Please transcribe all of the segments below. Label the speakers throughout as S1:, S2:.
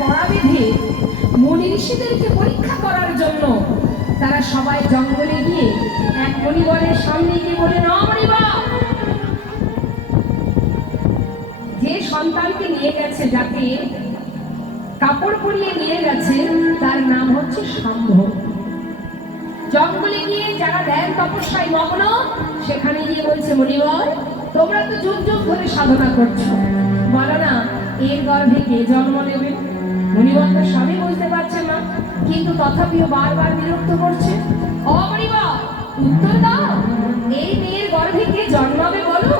S1: পড়া বেঁধে মুনি ঋষিদেরকে পরীক্ষা করার জন্য তারা সবাই জঙ্গলে গিয়ে এক মণিবরের সামনে গিয়ে বলে যে সন্তানকে নিয়ে গেছে যাকে কাপড় পরিয়ে নিয়ে গেছে, তার নাম হচ্ছে শাম্ভ। জঙ্গলে গিয়ে যারা ধ্যান তপস্যায় মগ্ন, সেখানে গিয়ে বলছে মণিবর তোমরা তো যুগ যুগ ধরে সাধনা করছ। বলো না, এর গর্ভে কে জন্ম নেবে? মণিবর তো স্বামী বুঝতে পারছে না, কিন্তু তথাপিও বারবার বিরক্ত করছে। ও মণিবর, উত্তর দাও, এই মেয়ের গর্ভে কে জন্মাবে বলো?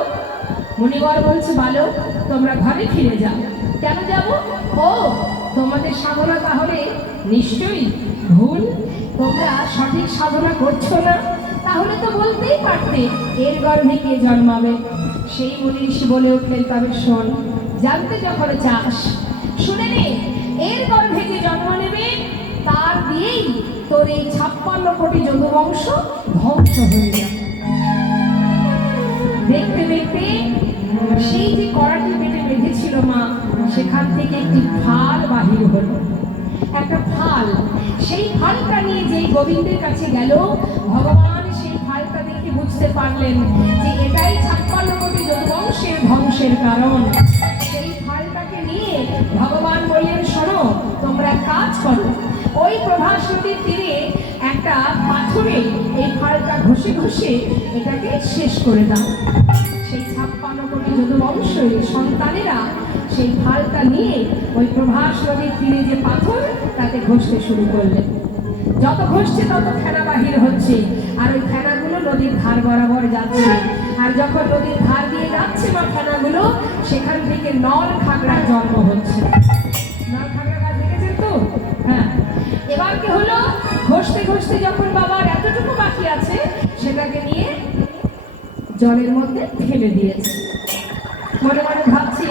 S1: মণিবর বলছে বলো তোমরা ঘরে ফিরে যাও। কেন যাব? ও, তোমাদের সাধনা তাহলে নিশ্চয়ই ভুল। তোমরা সঠিক সাধনা করছ না। তাহলে তো বলতেই পারতে, এর গর্ভে কে জন্মাবে। সেই মুনি ঋষি বলে উঠলেন, তবে শোন, জানতে যখন চাস এর গর্ভে যে জন্ম নেবে, তার দিয়েই তোর এই ছাপ্পান্ন কোটি যদুবংশ ধ্বংস হয়ে যাবে। দেখতে দেখতে সেই যে কড়াটি পেটে বেঁধেছিল মা, সেখান থেকে একটি ফাল বাহির হলো। একটা ফাল সেই ফালটা নিয়ে যেই গোবিন্দের কাছে গেল, ভগবান সেই ফালটা দেখে বুঝতে পারলেন যে এটাই ছাপ্পান্ন কোটি যদুবংশের ধ্বংসের কারণ। কাজ করো ওই প্রভাস নদীর তীরে একটা পাথরে এই ফালটা ঘষে ঘষে এটাকে শেষ করে দাও সেই ছাপ্পান্ন কোটি যদুবংশের সন্তানেরা সেই ফালটা নিয়ে ওই প্রভাস নদীর তীরে যে পাথর, তাতে ঘষতে শুরু করলেন। যত ঘষছে তত ফেনা বাহির হচ্ছে, আর ওই ফেনাগুলো নদীর ধার বরাবর যাচ্ছে। আর যখন নদীর ধার দিয়ে যাচ্ছে বা ফেনাগুলো, সেখান থেকে নল খাগড়ার জন্ম হচ্ছে। নল খাগড়া হ্যাঁ। এবার কি হলো? ঘষতে ঘষতে যখন বাবার এতটুকু বাকি আছে, সেটাকে নিয়ে জলের মধ্যে ফেলে দিয়েছে। মনে মনে ভাবছে,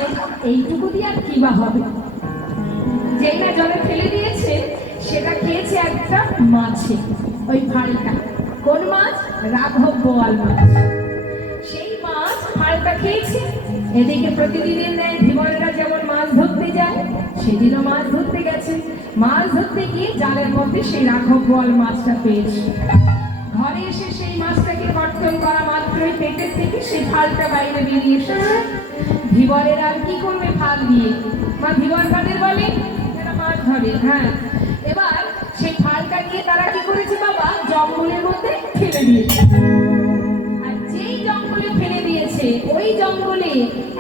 S1: এইটুকু দিয়ে আর কি বা হবে? যেই না জলে ফেলে দিয়েছে, সেটা খেয়েছে একটা মাছে, ওই ফালটা। কোন মাছ? রাঘব বোয়াল মাছ। সেই মাছ ফালটা খেয়েছে। এদিকে প্রতিদিনের ন্যায় ধীবরেরা ধরতে যায়, সেদিনও মাছ ধরতে গেছে। মাছ ধরতে গিয়ে জালের মধ্যে সেই রাঘব বোয়াল মাছটা পেয়েছে। ঘরে এসে সেই মাছটাকে কর্তন করা মাত্রই পেটের থেকে সেই ফালটা বাইরে বেরিয়ে এসেছে। ধীবরের আর কি করবে ফাল দিয়ে? মা, ধীবর কাদের বলে? মাছ ধরে হ্যাঁ। এবার সেই ফালটা নিয়ে তারা কি করেছে বাবা? জঙ্গলের মধ্যে ফেলে দিয়েছে। আর যেই জঙ্গলে ফেলে দিয়েছে, ওই জঙ্গলে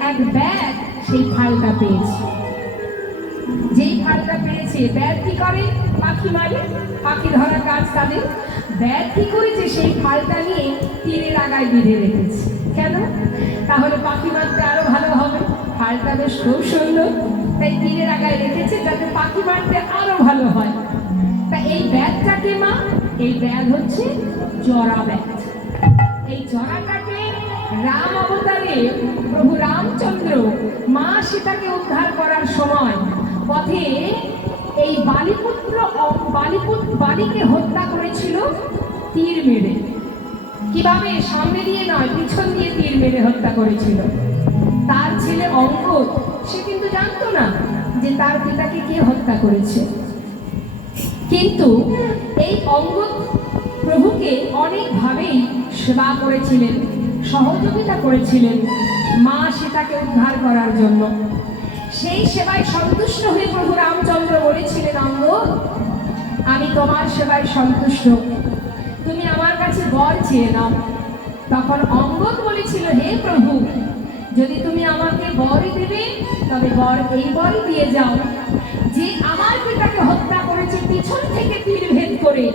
S1: এক ব্যাগ সেই ফালটা পেয়েছে। যেই ফালটা পেয়েছে ব্যাগ কি করে? পাখি মারে, পাখি ধরা কাজ তাদের। ব্যাগ কি করেছে? সেই ফালটা নিয়ে তীরের আগায় বেঁধে রেখেছে। কেন? তাহলে পাখি মারতে আরও ভালো হবে। ফালটা বেশ খুব সুন্দর। তাই তীরের আগায় রেখেছে যাতে পাখি মারতে আরও ভালো হয়। তা এই ব্যাগটাকে মা? এই ব্যাগ হচ্ছে জরা ব্যাগ এই জরাটাকে রাম অবতারে প্রভু রামচন্দ্র মা সীতাকে উদ্ধার করার সময় পথে এই বালিপুত্র বালিপুত্র বালিকে হত্যা করেছিল তীর মেরে। কীভাবে? সামনে দিয়ে নয়, পিছন দিয়ে তীর মেরে হত্যা করেছিল। তার ছেলে অঙ্গদ সে কিন্তু জানতো না যে তার পিতাকে কে হত্যা করেছে। কিন্তু এই অঙ্গদ প্রভুকে অনেকভাবেই সেবা করেছিলেন। সহযোগিতা করেছিলেন মা সীতাকে উদ্ধার করার জন্য। সেই সেবায় সন্তুষ্ট হয়ে প্রভু রামচন্দ্র বলেছিলেন, অঙ্গ, আমি তোমার সেবায় সন্তুষ্ট। তুমি আমার কাছে বর চেয়ে নাও। তখন অঙ্গদ বলেছিল, হে প্রভু, যদি তুমি আমাকে বরই দেবে, তবে বর এই বরই দিয়ে যাও। যে আমার পিতাকে হত্যা করেছে, পিছন থেকে তীর ভেদ করে,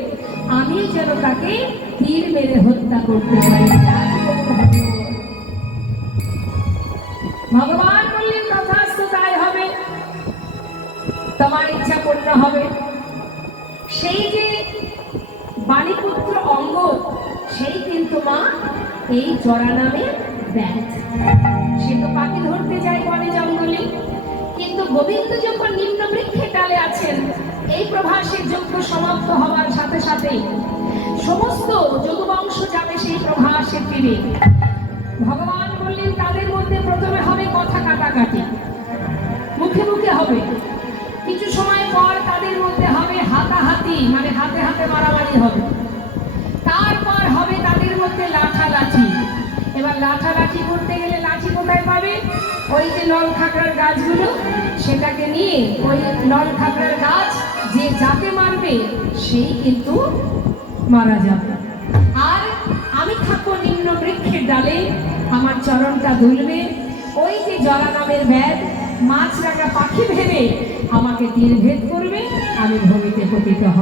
S1: আমিও যেন তাকে তীর মেরে হত্যা করতে পারি। ভগবান বললেন, তথাস্তু তাই হবে। তোমার ইচ্ছা পূর্ণ হবে। সেই যে বালিপুত্র অঙ্গ, সেই কিন্তু মা এই জরা নামে সে তো পাখি ধরতে যায় বনে জঙ্গলে। কিন্তু গোবিন্দ যখন নিম্ন বৃক্ষে ডালে আছেন, এই প্রভাসের যজ্ঞ সমাপ্ত হওয়ার সাথে সাথে সমস্ত যদুবংশ দেবী। ভগবান বললেন তাদের মধ্যে প্রথমে হবে কথা কাটাকাটি। মুখে মুখে হবে। কিছু সময় পর তাদের মধ্যে হবে হাতাহাতি মানে হাতে হাতে মারামারি হবে। তারপর হবে তাদের মধ্যে লাঠালাঠি। এবার লাঠালাঠি করতে গেলে লাঠি কোথায় পাবে? ওই যে নল খাকড়ার গাছগুলো, সেটাকে নিয়ে ওই নল খাকড়ার গাছ যে যাকে মারবে, সেই কিন্তু মারা যাবে। আমি থাকব নিম্ন বৃক্ষের ডালে, আমার চরণটা দুলবে। ওই যে জলা নামের ব্যাগ মাছ রাখা পাখি ভেবে আমাকে তীর ভেদ করবে, আমি ভূমিতে পতিত হব।